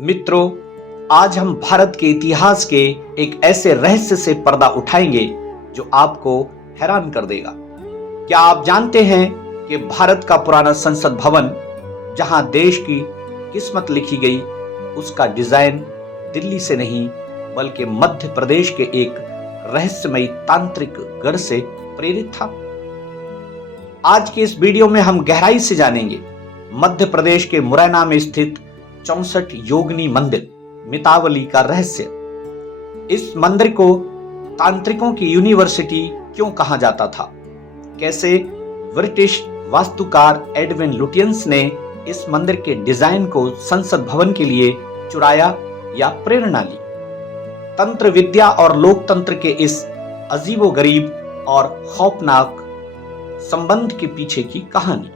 मित्रों, आज हम भारत के इतिहास के एक ऐसे रहस्य से पर्दा उठाएंगे जो आपको हैरान कर देगा। क्या आप जानते हैं कि भारत का पुराना संसद भवन, जहां देश की किस्मत लिखी गई, उसका डिजाइन दिल्ली से नहीं बल्कि मध्य प्रदेश के एक रहस्यमयी तांत्रिक गढ़ से प्रेरित था। आज के इस वीडियो में हम गहराई से जानेंगे मध्य प्रदेश के मुरैना में स्थित 64 योगिनी मंदिर मितावली का रहस्य। इस मंदिर को तांत्रिकों की यूनिवर्सिटी क्यों कहा जाता था? कैसे ब्रिटिश वास्तुकार एडविन लुटियंस ने इस मंदिर के डिजाइन को संसद भवन के लिए चुराया या प्रेरणा ली? तंत्र विद्या और लोकतंत्र के इस अजीबोगरीब और खौफनाक संबंध के पीछे की कहानी।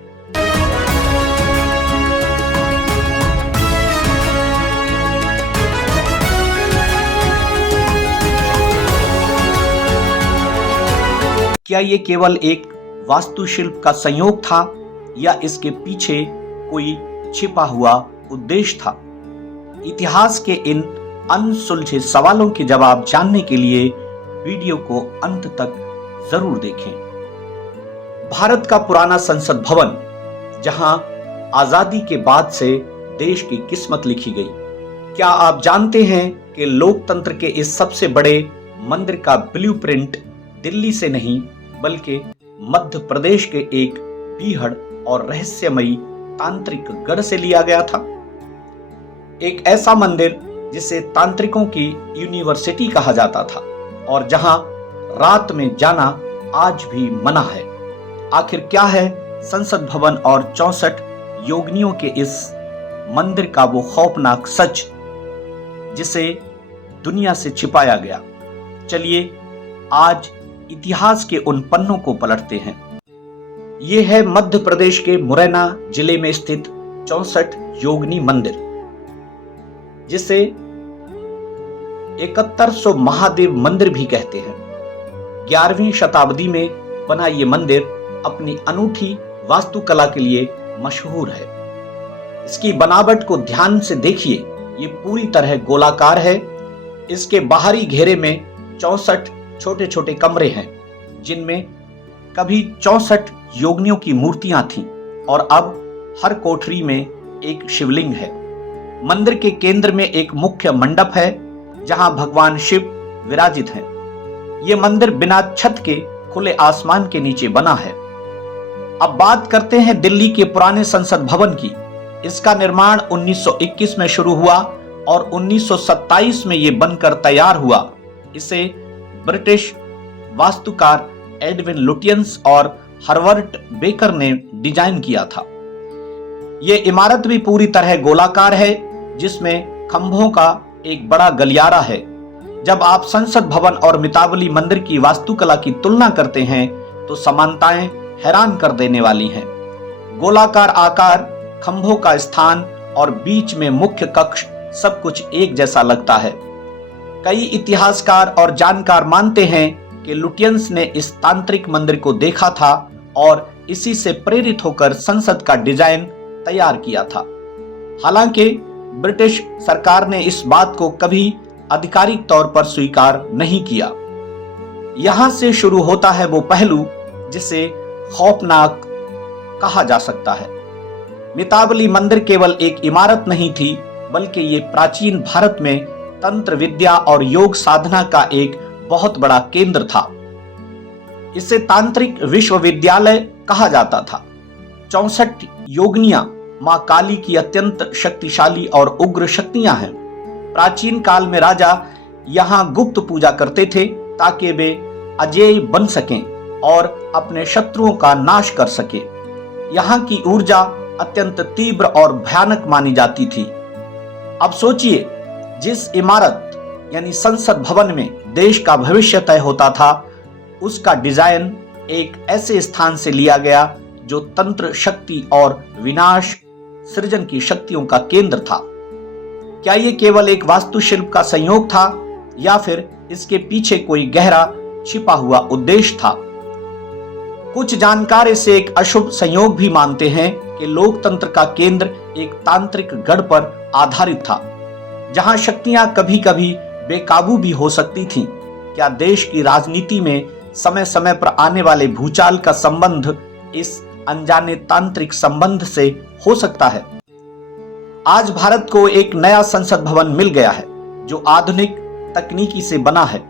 क्या ये केवल एक वास्तुशिल्प का संयोग था या इसके पीछे कोई छिपा हुआ उद्देश्य था? इतिहास के इन अनसुलझे सवालों के जवाब जानने के लिए वीडियो को अंत तक जरूर देखें। भारत का पुराना संसद भवन, जहां आजादी के बाद से देश की किस्मत लिखी गई। क्या आप जानते हैं कि लोकतंत्र के इस सबसे बड़े मंदिर का ब्लूप्रिंट दिल्ली से नहीं बल्कि मध्य प्रदेश के एक बीहड़ और रहस्यमयी तांत्रिक गढ़ से लिया गया था? एक ऐसा मंदिर जिसे तांत्रिकों की यूनिवर्सिटी कहा जाता था और जहां रात में जाना आज भी मना है। आखिर क्या है संसद भवन और 64 योगिनियों के इस मंदिर का वो खौफनाक सच जिसे दुनिया से छिपाया गया? चलिए आज इतिहास के उन पन्नों को पलटते हैं। ये है मध्य प्रदेश के मुरैना जिले में स्थित 64 योगिनी मंदिर, जिसे 7100 महादेव मंदिर भी कहते हैं। 11वीं शताब्दी में बना ये मंदिर अपनी अनूठी वास्तुकला के लिए मशहूर है। इसकी बनावट को ध्यान से देखिए, ये पूरी तरह गोलाकार है। इसके बाहरी घेरे में 64 छोटे छोटे कमरे हैं, जिनमें कभी 64 योगिनियों की मूर्तियां थीं और अब हर कोठरी में एक शिवलिंग है। मंदिर के केंद्र में एक मुख्य मंडप है जहां भगवान शिव विराजित हैं। यह मंदिर बिना छत के खुले आसमान के नीचे बना है। अब बात करते हैं दिल्ली के पुराने संसद भवन की। इसका निर्माण 1921 में शुरू हुआ और 1927 में यह बनकर तैयार हुआ। इसे ब्रिटिश वास्तुकार एडविन लुटियंस और हर्बर्ट बेकर ने डिजाइन किया था। यह इमारत भी पूरी तरह गोलाकार है, जिसमें खंभों का एक बड़ा गलियारा है। जब आप संसद भवन और मितावली मंदिर की वास्तुकला की तुलना करते हैं तो समानताएं हैरान कर देने वाली हैं। गोलाकार आकार, खंभों का स्थान और बीच में मुख्य कक्ष, सब कुछ एक जैसा लगता है। कई इतिहासकार और जानकार मानते हैं कि लुटियंस ने इस तांत्रिक मंदिर को देखा था और इसी से प्रेरित होकर संसद का डिजाइन तैयार किया था। हालांकि ब्रिटिश सरकार ने इस बात को कभी आधिकारिक तौर पर स्वीकार नहीं किया। यहां से शुरू होता है वो पहलू जिसे खौफनाक कहा जा सकता है। मितावली मंदिर केवल एक इमारत नहीं थी, बल्कि ये प्राचीन भारत में तंत्र विद्या और योग साधना का एक बहुत बड़ा केंद्र था। इसे तांत्रिक विश्वविद्यालय कहा जाता था। 64 योगिनियां मां काली की अत्यंत शक्तिशाली और उग्र शक्तियां हैं। प्राचीन काल में राजा यहां गुप्त पूजा करते थे ताकि वे अजेय बन सकें और अपने शत्रुओं का नाश कर सके। यहां की ऊर्जा अत्यंत तीव्र और भयानक मानी जाती थी। अब सोचिए, जिस इमारत यानी संसद भवन में देश का भविष्य तय होता था, उसका डिजाइन एक ऐसे स्थान से लिया गया जो तंत्र शक्ति और विनाश सृजन की शक्तियों का केंद्र था। क्या यह केवल एक वास्तुशिल्प का संयोग था या फिर इसके पीछे कोई गहरा छिपा हुआ उद्देश्य था? कुछ जानकार इसे एक अशुभ संयोग भी मानते हैं कि लोकतंत्र का केंद्र एक तांत्रिक गढ़ पर आधारित था। जहां शक्तियां कभी कभी बेकाबू भी हो सकती थीं, क्या देश की राजनीति में समय समय पर आने वाले भूचाल का संबंध इस अनजाने तांत्रिक संबंध से हो सकता है? आज भारत को एक नया संसद भवन मिल गया है जो आधुनिक तकनीकी से बना है,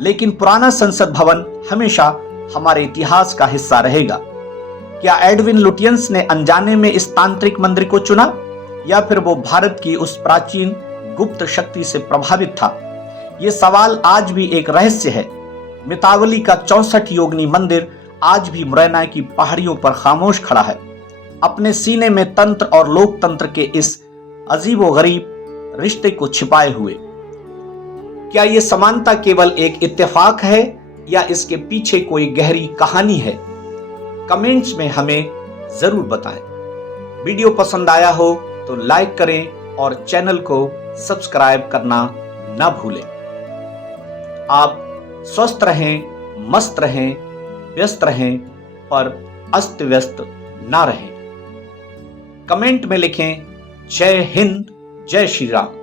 लेकिन पुराना संसद भवन हमेशा हमारे इतिहास का हिस्सा रहेगा। क्या एडविन लुटियंस ने अनजाने में इस तांत्रिक मंदिर को चुना, या फिर वो भारत की उस प्राचीन गुप्त शक्ति से प्रभावित था? ये सवाल आज भी एक रहस्य है। मितावली का 64 योगिनी मंदिर आज भी मुरैना की पहाड़ियों पर खामोश खड़ा है, अपने सीने में तंत्र और लोकतंत्र के इस अजीबोगरीब रिश्ते को छिपाए हुए। क्या ये समानता केवल एक इत्तेफाक है या इसके पीछे कोई गहरी कहानी है? कमेंट्स में हमें जरूर बताएं। वीडियो पसंद आया हो तो लाइक करें और चैनल को सब्सक्राइब करना ना भूलें। आप स्वस्थ रहें, मस्त रहें, व्यस्त रहें, पर अस्त व्यस्त ना रहें। कमेंट में लिखें जय हिंद, जय श्री राम।